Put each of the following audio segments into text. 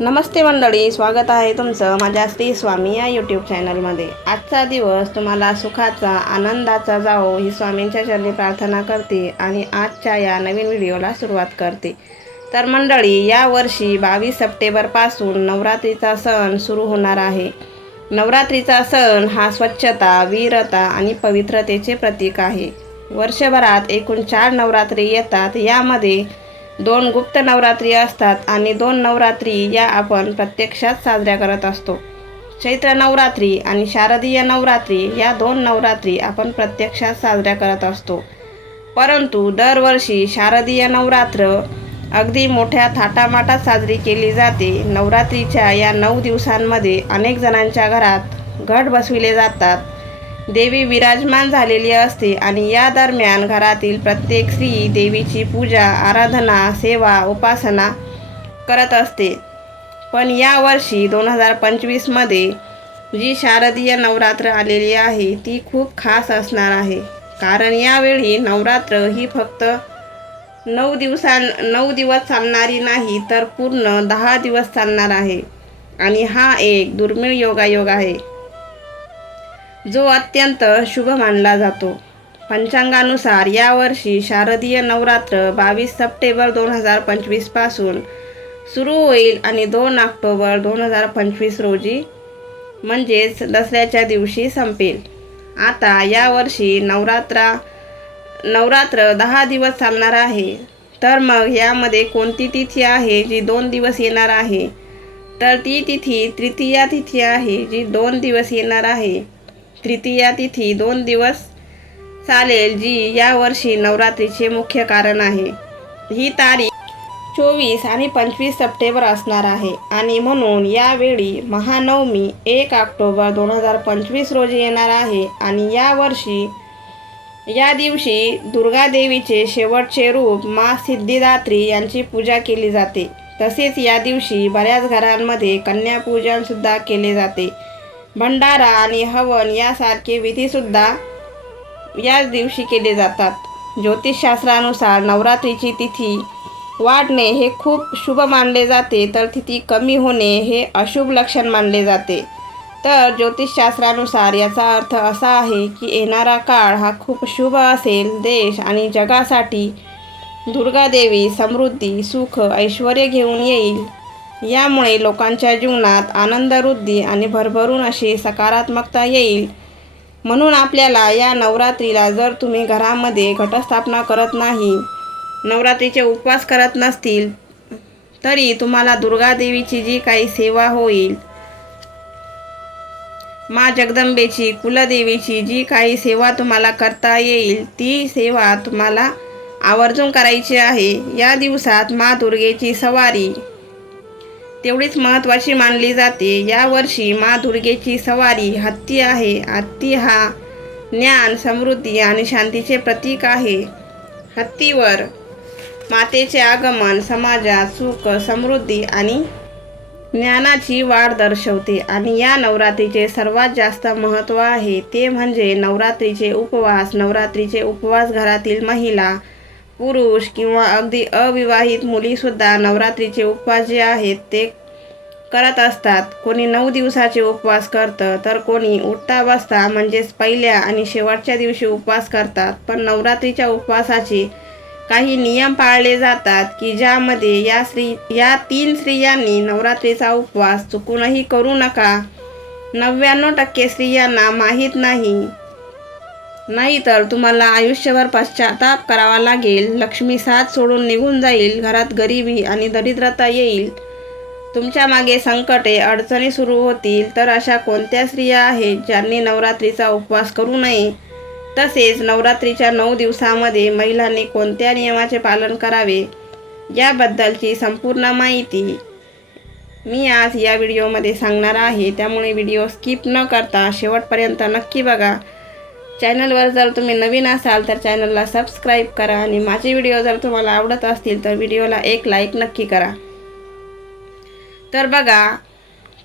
नमस्ते मंडळी स्वागत आहे तुमचं माझ्या श्री स्वामी या यूट्यूब चॅनलमध्ये आजचा दिवस तुम्हाला सुखाचा आनंदाचा जावो ही स्वामींच्या चरणी प्रार्थना करते आणि आजच्या या नवीन व्हिडिओला सुरुवात करते. तर मंडळी यावर्षी बावीस सप्टेंबरपासून नवरात्रीचा सण सुरू होणार आहे. नवरात्रीचा सण हा स्वच्छता वीरता आणि पवित्रतेचे प्रतीक आहे. वर्षभरात एकूण चार नवरात्री येतात. यामध्ये दोन गुप्त नवरात्री असतात आणि दोन नवरात्री या आपण प्रत्यक्षात साजऱ्या करत असतो. चैत्र नवरात्री आणि शारदीय नवरात्री या दोन नवरात्री आपण प्रत्यक्षात साजऱ्या करत असतो. परंतु दरवर्षी शारदीय नवरात्र अगदी मोठ्या थाटामाटात साजरी केली जाते. नवरात्रीच्या या नऊ दिवसांमध्ये अनेक जणांच्या घरात घट बसविले जातात. देवी विराजमान झालेली असते आणि या दरम्यान घरातील प्रत्येक स्त्री देवीची पूजा आराधना सेवा उपासना करत असते. पण यावर्षी दोन हजार पंचवीसमध्ये जी शारदीय नवरात्र आलेली आहे ती खूप खास असणार आहे. कारण यावेळी नवरात्र ही फक्त नऊ दिवसां नऊ दिवस चालणारी नाही तर पूर्ण दहा दिवस चालणार आहे. आणि हा एक दुर्मिळ योगायोग आहे. जो अत्यंत शुभ मानला जातो. पंचांगानुसार यावर्षी शारदीय नवरात्र बावीस सप्टेंबर दोन हजार पंचवीसपासून सुरू होईल आणि दोन ऑक्टोबर दोन हजार पंचवीस रोजी म्हणजेच दसऱ्याच्या दिवशी संपेल. आता यावर्षी नवरात्रा नवरात्र दहा दिवस चालणार आहे. तर मग यामध्ये कोणती तिथी आहे जी दोन दिवस येणार आहे? तर ती तिथी तृतीया तिथी आहे जी दोन दिवस येणार आहे. तृतीया तिथी दोन दिवस चालेल जी यावर्षी नवरात्रीचे मुख्य कारण आहे. ही तारीख चोवीस आणि पंचवीस सप्टेंबर असणार आहे आणि म्हणून यावेळी महानवमी एक ऑक्टोबर दोन हजार पंचवीस रोजी येणार आहे आणि यावर्षी या दिवशी दुर्गादेवीचे शेवटचे रूप मा सिद्धिदात्री यांची पूजा केली जाते. तसेच या दिवशी बऱ्याच घरांमध्ये कन्यापूजनसुद्धा केले जाते. भंडारा आणि हवन यासारखे विधीसुद्धा याच दिवशी केले जातात. ज्योतिषशास्त्रानुसार नवरात्रीची तिथी वाढणे हे खूप शुभ मानले जाते तर तिथी कमी होणे हे अशुभ लक्षण मानले जाते. तर ज्योतिषशास्त्रानुसार याचा अर्थ असा आहे की येणारा काळ हा खूप शुभ असेल. देश आणि जगासाठी दुर्गादेवी समृद्धी सुख ऐश्वर घेऊन येईल. यामुळे लोकांच्या जीवनात आनंदवृद्धी आणि भरभरून अशी सकारात्मकता येईल. म्हणून आपल्याला या नवरात्रीला जर तुम्ही घरामध्ये घटस्थापना करत नाही नवरात्रीचे उपवास करत नसतील तरी तुम्हाला दुर्गादेवीची जी काही सेवा होईल मा जगदंबेची कुलदेवीची जी काही सेवा तुम्हाला करता येईल ती सेवा तुम्हाला आवर्जून करायची आहे. या दिवसात मा दुर्गेची सवारी तेवढीच महत्त्वाची मानली जाते. यावर्षी मा दुर्गेची सवारी हत्ती आहे. हत्ती हा ज्ञान समृद्धी आणि शांतीचे प्रतीक आहे. हत्तीवर मातेचे आगमन समाजात सुख समृद्धी आणि ज्ञानाची वाढ दर्शवते आणि या नवरात्रीचे सर्वात जास्त महत्त्व आहे. ते म्हणजे नवरात्रीचे उपवास. नवरात्रीचे उपवास घरातील महिला पुरुष किंवा अगदी अविवाहित मुलीसुद्धा नवरात्रीचे उपवास जे आहेत ते करत असतात. कोणी नऊ दिवसाचे उपवास करतं तर कोणी उठता बसता म्हणजेच पहिल्या आणि शेवटच्या दिवशी उपवास करतात. पण नवरात्रीच्या उपवासाचे काही नियम पाळले जातात की ज्यामध्ये या स्त्री या तीन स्त्रियांनी नवरात्रीचा उपवास चुकूनही करू नका. नव्याण्णव टक्के स्त्रियांना माहीत नाही. नाहीतर तुम्हाला आयुष्यभर पश्चाताप करावा लागेल. लक्ष्मी साथ सोडून निघून जाईल. घरात गरिबी आणि दरिद्रता येईल. तुमच्या मागे संकटे अडचणी सुरू होतील. तर अशा कोणत्या स्त्रिया आहेत ज्यांनी नवरात्रीचा उपवास करू नये? तसेच नवरात्रीच्या नऊ दिवसामध्ये महिलांनी कोणत्या नियमाचे पालन करावे? याबद्दलची संपूर्ण माहिती मी आज या व्हिडिओमध्ये सांगणार आहे. त्यामुळे व्हिडिओ स्किप न करता शेवटपर्यंत नक्की बघा. चॅनलवर जर तुम्ही नवीन असाल तर चॅनलला सबस्क्राईब करा आणि माझे व्हिडिओ जर तुम्हाला आवडत असतील तर व्हिडिओला एक लाईक नक्की करा. तर बघा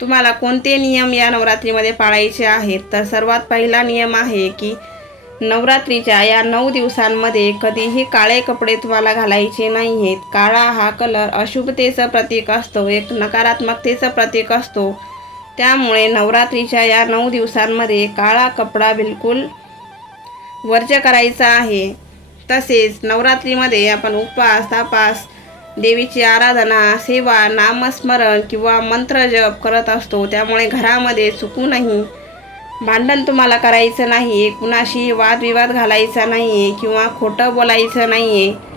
तुम्हाला कोणते नियम या नवरात्रीमध्ये पाळायचे आहेत? तर सर्वात पहिला नियम आहे की नवरात्रीच्या या नऊ दिवसांमध्ये कधीही काळे कपडे तुम्हाला घालायचे नाही आहेत काळा हा कलर अशुभतेचं प्रतीक असतो एक नकारात्मकतेचं प्रतीक असतो. त्यामुळे नवरात्रीच्या या नऊ दिवसांमध्ये काळा कपडा बिलकुल वर्ज करायचा आहे. तसेच नवरात्रीमध्ये आपण उपवास तापास देवीची आराधना सेवा नामस्मरण किंवा मंत्र जप करत असतो. त्यामुळे घरामध्ये चुकूनही भांडण तुम्हाला करायचं नाही आहे कुणाशी वादविवाद घालायचा नाही आहे किंवा खोटं बोलायचं नाही आहे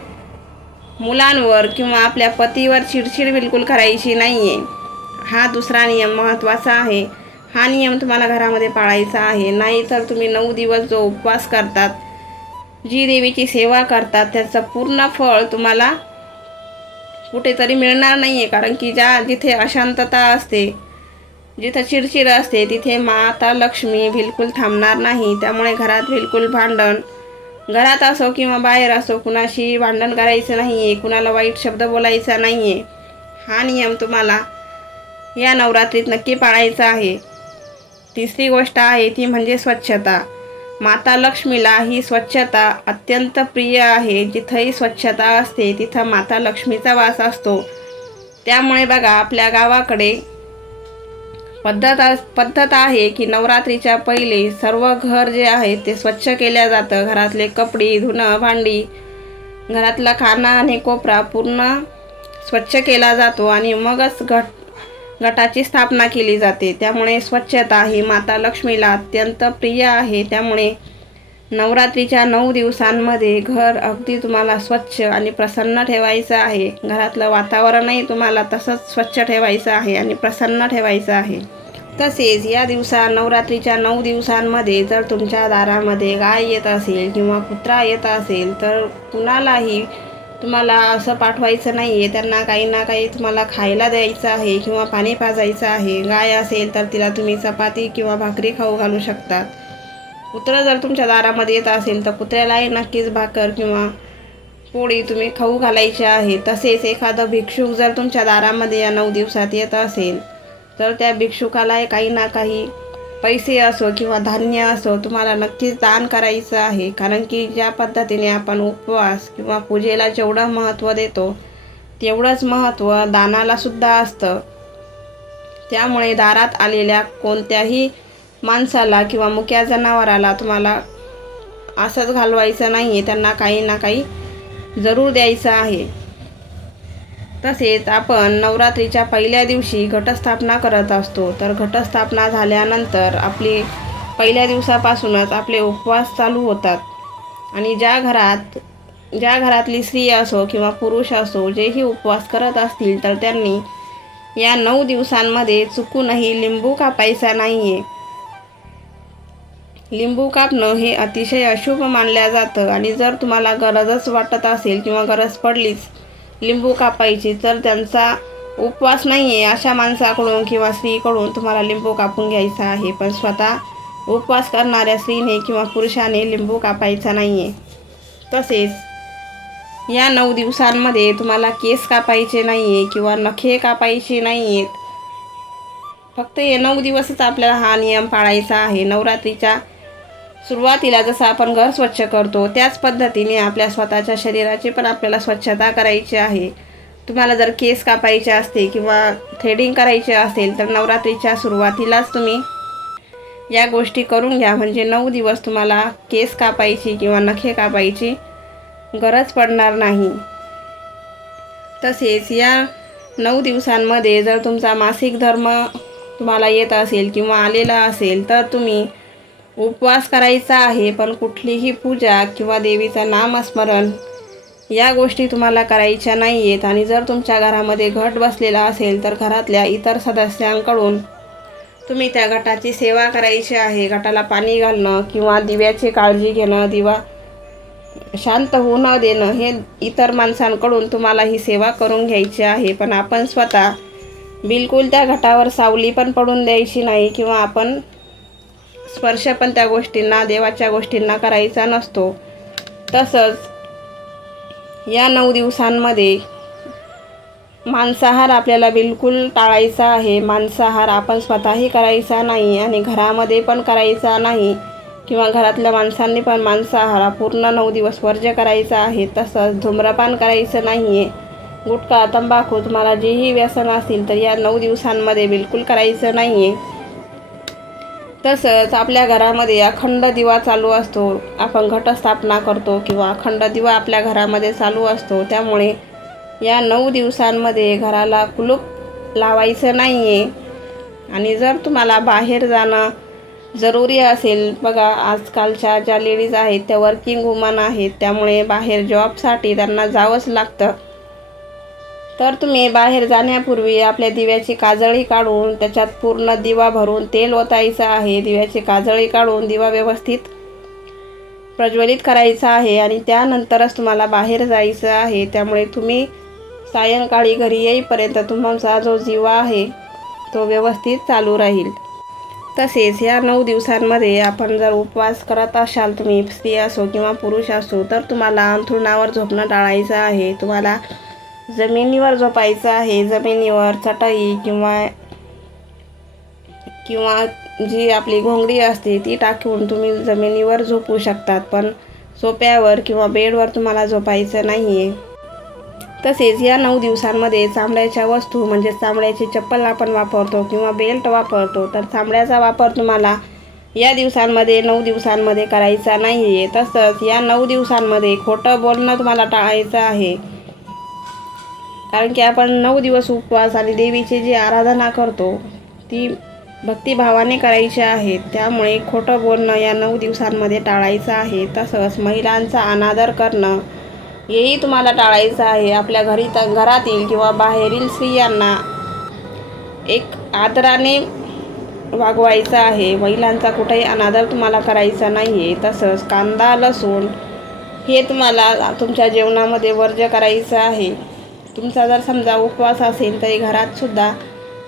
मुलांवर किंवा आपल्या पतीवर चिडचिड बिलकुल करायची नाही आहे हा दुसरा नियम महत्त्वाचा आहे. हा नियम तुम्हाला घरामध्ये पाळायचा आहे. नाही तर तुम्ही नऊ दिवस जो उपवास करतात जी देवीची सेवा करतात त्याचं पूर्ण फळ तुम्हाला कुठेतरी मिळणार नाही आहे कारण की ज्या जिथे अशांतता असते जिथं चिडचिड असते तिथे माता लक्ष्मी बिलकुल थांबणार नाही. त्यामुळे घरात बिलकुल भांडण घरात असो किंवा बाहेर असो कुणाशी भांडण करायचं नाही आहे कुणाला वाईट शब्द बोलायचा नाही आहे हा नियम तुम्हाला या नवरात्रीत नक्की पाळायचा आहे. तिसरी गोष्ट आहे ती म्हणजे स्वच्छता. माता लक्ष्मीला ही स्वच्छता अत्यंत प्रिय आहे. जिथंही स्वच्छता असते तिथं माता लक्ष्मीचा वास असतो. त्यामुळे बघा आपल्या गावाकडे पद्धत पद्धत आहे की नवरात्रीच्या पहिले सर्व घर जे आहे ते स्वच्छ केल्या जातं. घरातले कपडे धुणं भांडी घरातला खाना आणि कोपरा पूर्ण स्वच्छ केला जातो. आणि मगच घट गटाची स्थापना केली जाते. त्यामुळे स्वच्छता ही माता लक्ष्मीला अत्यंत प्रिय आहे. त्यामुळे नवरात्रीच्या नऊ दिवसांमध्ये घर अगदी तुम्हाला स्वच्छ आणि प्रसन्न ठेवायचं आहे. घरातलं वातावरणही तुम्हाला तसंच स्वच्छ ठेवायचं आहे आणि प्रसन्न ठेवायचं आहे. तसेच या दिवसा नवरात्रीच्या नऊ दिवसांमध्ये जर तुमच्या दारामध्ये गाय येत असेल किंवा कुत्रा येत असेल तर कुणालाही तुम्हाला असं पाठवायचं नाही आहे त्यांना काही ना काही तुम्हाला खायला द्यायचं आहे किंवा पाणी पाजायचं आहे. गाय असेल तर तिला तुम्ही चपाती किंवा भाकरी खाऊ घालू शकतात. कुत्रं जर तुमच्या दारामध्ये येत असेल तर कुत्र्यालाही नक्कीच भाकर किंवा पोळी तुम्ही खाऊ घालायची आहे. तसेच एखादं भिक्षुक जर तुमच्या दारामध्ये या नऊ दिवसात येत असेल तर त्या भिक्षुकाला काही ना काही पैसे असो किंवा धान्य असो तुम्हाला नक्कीच दान करायचं आहे. कारण की ज्या पद्धतीने आपण उपवास किंवा पूजेला जेवढं महत्त्व देतो तेवढंच महत्त्व दानालासुद्धा असतं. त्यामुळे दारात आलेल्या कोणत्याही माणसाला किंवा मुक्या जनावराला तुम्हाला असंच घालवायचं नाही आहे त्यांना काही ना काही जरूर द्यायचं आहे. तसेच आपण नवरात्रीच्या पहिल्या दिवशी घटस्थापना करत असतो. तर घटस्थापना झाल्यानंतर आपली पहिल्या दिवसापासूनच आपले उपवास चालू होतात. आणि ज्या घरात ज्या घरातली स्त्री असो किंवा पुरुष असो जेही उपवास करत असतील तर त्यांनी या नऊ दिवसांमध्ये चुकूनही लिंबू कापायचा नाही आहे लिंबू कापणं हे अतिशय अशुभ मानलं जातं. आणि जर तुम्हाला गरजच वाटत असेल किंवा गरज पडलीच लिंबू कापायची तर त्यांचा उपवास नाही आहे अशा माणसाकडून किंवा स्त्रीकडून तुम्हाला लिंबू कापून घ्यायचा आहे. पण स्वतः उपवास करणाऱ्या स्त्रीने किंवा पुरुषाने लिंबू कापायचा नाही आहे तसेच या नऊ दिवसांमध्ये तुम्हाला केस कापायचे नाही आहे किंवा नखे कापायचे नाही आहेत फक्त हे नऊ दिवसच आपल्याला हा नियम पाळायचा आहे. नवरात्रीच्या सुरुवातीला जसं आपण घर स्वच्छ करतो त्याच पद्धतीने आपल्या स्वतःच्या शरीराची पण आपल्याला स्वच्छता करायची आहे. तुम्हाला जर केस कापायचे असते किंवा थ्रेडिंग करायचे असेल तर नवरात्रीच्या सुरुवातीलाच तुम्ही या गोष्टी करून घ्या. म्हणजे नऊ दिवस तुम्हाला केस कापायची किंवा नखे कापायची गरज पडणार नाही. तसेच या नऊ दिवसांमध्ये जर तुमचा मासिक धर्म तुम्हाला येत असेल किंवा आलेला असेल तर तुम्ही उपवास करायचा आहे पण कुठलीही पूजा किंवा देवीचं नामस्मरण या गोष्टी तुम्हाला करायच्या नाही आहेत आणि जर तुमच्या घरामध्ये घट बसलेला असेल तर घरातल्या इतर सदस्यांकडून तुम्ही त्या गटाची सेवा करायची आहे. गटाला पाणी घालणं किंवा दिव्याची काळजी घेणं दिवा शांत होऊ न देणं हे इतर माणसांकडून तुम्हाला ही सेवा करून घ्यायची आहे. पण आपण स्वतः बिलकुल त्या घटावर सावली पण पडून द्यायची नाही किंवा आपण स्पर्श पण त्या गोष्टींना देवाच्या गोष्टींना करायचा नसतो. तसंच या नऊ दिवसांमध्ये मांसाहार आपल्याला बिलकुल टाळायचा आहे. मांसाहार आपण स्वतःही करायचा नाही आणि घरामध्ये पण करायचा नाही किंवा घरातल्या माणसांनी पण मांसाहार हा पूर्ण नऊ दिवस वर्ज्य करायचा आहे. तसंच धूम्रपान करायचं नाही आहे गुटखा तंबाखू तुम्हाला जेही व्यसन असतील तर या नऊ दिवसांमध्ये बिलकुल करायचं नाही आहे तसंच आपल्या घरामध्ये अखंड दिवा चालू असतो. आपण घटस्थापना करतो किंवा अखंड दिवा आपल्या घरामध्ये चालू असतो. त्यामुळे या नऊ दिवसांमध्ये घराला कुलूप लावायचं नाही आहे आणि जर तुम्हाला बाहेर जाणं जरुरी असेल बघा आजकालच्या ज्या लेडीज आहेत त्या वर्किंग वुमन आहेत. त्यामुळे बाहेर जॉबसाठी त्यांना जावंच लागतं. तर तुम्ही बाहेर जाण्यापूर्वी आपल्या दिव्याची काजळी काढून त्याच्यात पूर्ण दिवा भरून तेल ओतायचं आहे. दिव्याची काजळी काढून दिवा व्यवस्थित प्रज्वलित करायचा आहे आणि त्यानंतरच तुम्हाला बाहेर जायचं आहे. त्यामुळे तुम्ही सायंकाळी घरी येईपर्यंत तुमचा जो दिवा आहे तो व्यवस्थित चालू राहील. तसेच या नऊ दिवसांमध्ये आपण जर उपवास करत असाल तुम्ही स्त्री असो किंवा पुरुष असो तर तुम्हाला अंथरुणावर झोपणं टाळायचं आहे. तुम्हाला जमिनीवर झोपायचं आहे जमिनीवर चटई किंवा किंवा जी आपली घोंगडी असते ती टाकून तुम्ही जमिनीवर झोपू शकतात पण सोप्यावर किंवा बेडवर तुम्हाला झोपायचं नाही आहे तसेच या नऊ दिवसांमध्ये चामड्याच्या वस्तू म्हणजे चामड्याची चप्पल आपण वापरतो किंवा बेल्ट वापरतो तर चामड्याचा वापर तुम्हाला या दिवसांमध्ये नऊ दिवसांमध्ये करायचा नाही आहे तसंच या नऊ दिवसांमध्ये खोटं बोलणं तुम्हाला टाळायचं आहे. कारण की आपण नऊ दिवस उपवास आणि देवीची जी आराधना करतो ती भक्तिभावाने करायची आहे. त्यामुळे खोटं बोलणं या नऊ दिवसांमध्ये टाळायचं आहे. तसंच महिलांचा अनादर करणं हेही तुम्हाला टाळायचं आहे. आपल्या घरी त घरातील किंवा बाहेरील स्त्रियांना एक आदराने वागवायचं आहे. महिलांचा कुठेही अनादर तुम्हाला करायचा नाही आहे तसंच कांदा लसूण हे तुम्हाला तुमच्या जेवणामध्ये वर्ज्य करायचं आहे. तुमचा जर समजा उपवास असेल तरी घरातसुद्धा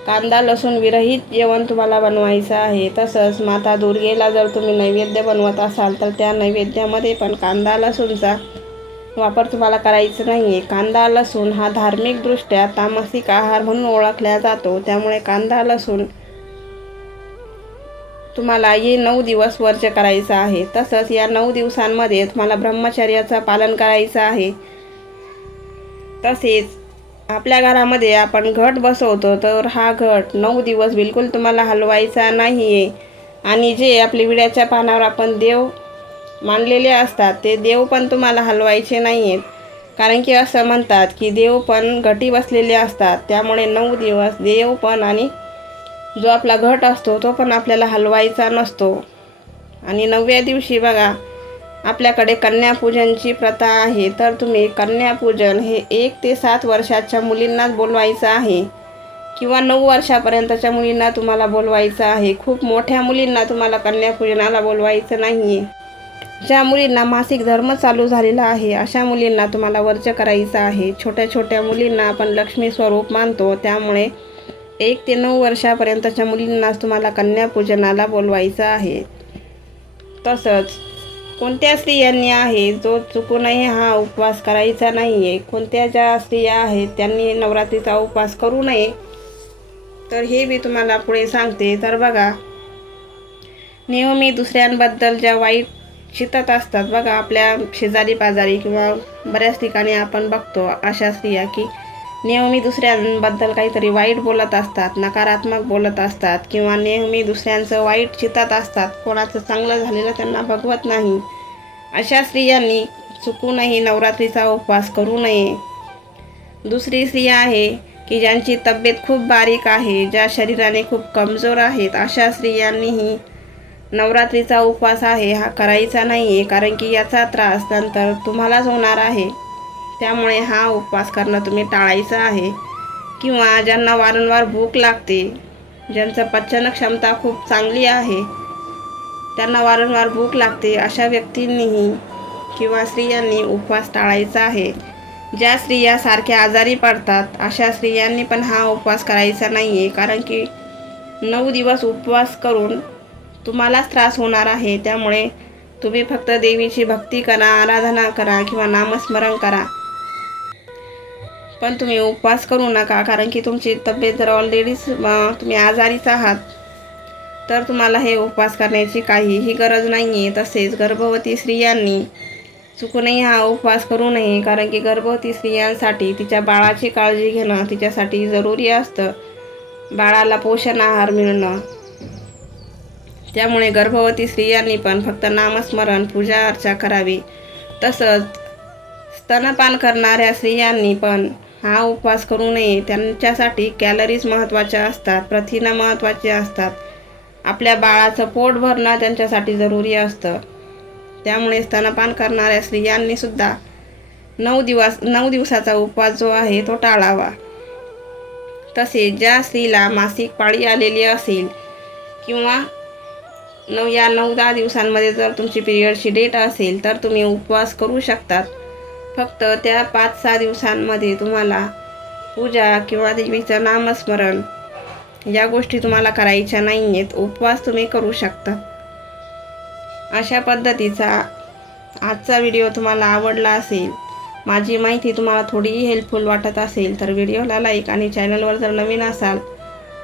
कांदा लसूण विरहित जेवण तुम्हाला बनवायचं आहे. तसंच माता दुर्गेला जर तुम्ही नैवेद्य बनवत असाल तर त्या नैवेद्यामध्ये पण कांदा लसूणचा वापर तुम्हाला करायचं नाही आहे कांदा लसूण हा धार्मिकदृष्ट्या तामसिक आहार म्हणून ओळखला जातो. त्यामुळे कांदा लसूण तुम्हाला हे नऊ दिवस वर्ज करायचं आहे. तसंच या नऊ दिवसांमध्ये तुम्हाला ब्रह्मचर्याचं पालन करायचं आहे. तसेच आपल्या घरामध्ये आपण घट बसवतो तर हा घट नऊ दिवस बिलकुल तुम्हाला हलवायचा नाही आहे आणि जे आपल्या विड्याच्या पानावर आपण देव मानलेले असतात ते देव पण तुम्हाला हलवायचे नाही आहेत कारण की असं म्हणतात की देव पण घटी बसलेले असतात त्यामुळे नऊ दिवस देव पण आणि जो आपला घट असतो तो पण आपल्याला हलवायचा नसतो. आणि नवव्या दिवशी बघा आपल्याकडे कन्यापूजनची प्रथा आहे तर तुम्ही कन्यापूजन हे एक ते सात वर्षाच्या मुलींनाच बोलवायचं आहे किंवा नऊ वर्षापर्यंतच्या मुलींना तुम्हाला बोलवायचं आहे. खूप मोठ्या मुलींना तुम्हाला कन्यापूजनाला बोलवायचं नाही आहे ज्या मुलींना मासिक धर्म चालू झालेला आहे अशा मुलींना तुम्हाला वर्ज करायचं आहे. छोट्या छोट्या मुलींना आपण लक्ष्मी स्वरूप मानतो त्यामुळे एक ते नऊ वर्षापर्यंतच्या मुलींनाच तुम्हाला कन्यापूजनाला बोलवायचं आहे. तसंच कोणत्या स्त्रियांनी आहे जो चुकूनही हा उपवास करायचा नाही आहे कोणत्या ज्या स्त्रिया आहेत त्यांनी नवरात्रीचा उपवास करू नये. तर हे मी तुम्हाला पुढे सांगते. तर बघा नेहमी दुसऱ्यांबद्दल ज्या वाईट चितत असतात बघा आपल्या शेजारी पाजारी किंवा बऱ्याच ठिकाणी आपण बघतो अशा स्त्रिया की नेहमी दुसऱ्यांबद्दल काहीतरी वाईट बोलत असतात नकारात्मक बोलत असतात किंवा नेहमी दुसऱ्यांचं वाईट चितात असतात कोणाचं चांगलं झालेलं त्यांना बघवत नाही. अशा स्त्रियांनी चुकूनही नवरात्रीचा उपवास करू नये. दुसरी स्त्रिया आहे की ज्यांची तब्येत खूप बारीक आहे ज्या शरीराने खूप कमजोर आहेत अशा स्त्रियांनीही नवरात्रीचा उपवास आहे हा करायचा नाही आहे कारण की याचा त्रास नंतर तुम्हालाच होणार आहे. त्यामुळे हा उपवास करणं तुम्ही टाळायचं आहे. किंवा ज्यांना वारंवार भूक लागते ज्यांचं पचन क्षमता खूप चांगली आहे त्यांना वारंवार भूक लागते अशा व्यक्तींनीही किंवा स्त्रियांनी उपवास टाळायचा आहे. ज्या स्त्रिया सारख्या आजारी पडतात अशा स्त्रियांनी पण हा उपवास करायचा नाही आहे कारण की नऊ दिवस उपवास करून तुम्हालाच त्रास होणार आहे. त्यामुळे तुम्ही फक्त देवीची भक्ती करा आराधना करा किंवा नामस्मरण करा. पण तुम्ही उपवास करू नका कारण की तुमची तब्येत जर ऑलरेडीच तुम्ही आजारीच आहात. तर तुम्हाला हे उपवास करण्याची काहीही गरज नाही आहे तसेच गर्भवती स्त्रियांनी चुकूनही हा उपवास करू नये कारण की गर्भवती स्त्रियांसाठी तिच्या बाळाची काळजी घेणं तिच्यासाठी जरुरी असतं. बाळाला पोषण आहार मिळणं. त्यामुळे गर्भवती स्त्रियांनी पण फक्त नामस्मरण पूजा अर्चा करावी. तसंच स्तनपान करणाऱ्या स्त्रियांनी पण हा उपवास करू नये. त्यांच्यासाठी कॅलरीज महत्त्वाच्या असतात प्रथिनं महत्त्वाची असतात. आपल्या बाळाचं पोट भरणं त्यांच्यासाठी जरुरी असतं. त्यामुळे स्तनपान करणाऱ्या स्त्रियांनी सुद्धा नऊ दिवस नऊ दिवसाचा उपवास जो आहे तो टाळावा. तसेच ज्या स्त्रीला मासिक पाळी आलेली असेल किंवा नऊ या नऊ दहा दिवसांमध्ये जर तुमची पिरियडची डेट असेल तर तुम्ही उपवास करू शकतात. फक्त त्या पाच सहा दिवसांमध्ये तुम्हाला पूजा किंवा देवीचं नामस्मरण या गोष्टी तुम्हाला करायच्या नाही आहेत उपवास तुम्ही करू शकता. अशा पद्धतीचा आजचा व्हिडिओ तुम्हाला आवडला असेल माझी माहिती तुम्हाला थोडीही हेल्पफुल वाटत असेल तर व्हिडिओला लाईक आणि चॅनलवर जर नवीन असाल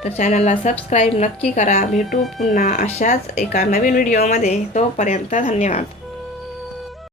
तर चॅनलला सबस्क्राईब नक्की करा. भेटू पुन्हा अशाच एका नवीन व्हिडिओमध्ये. तोपर्यंत धन्यवाद.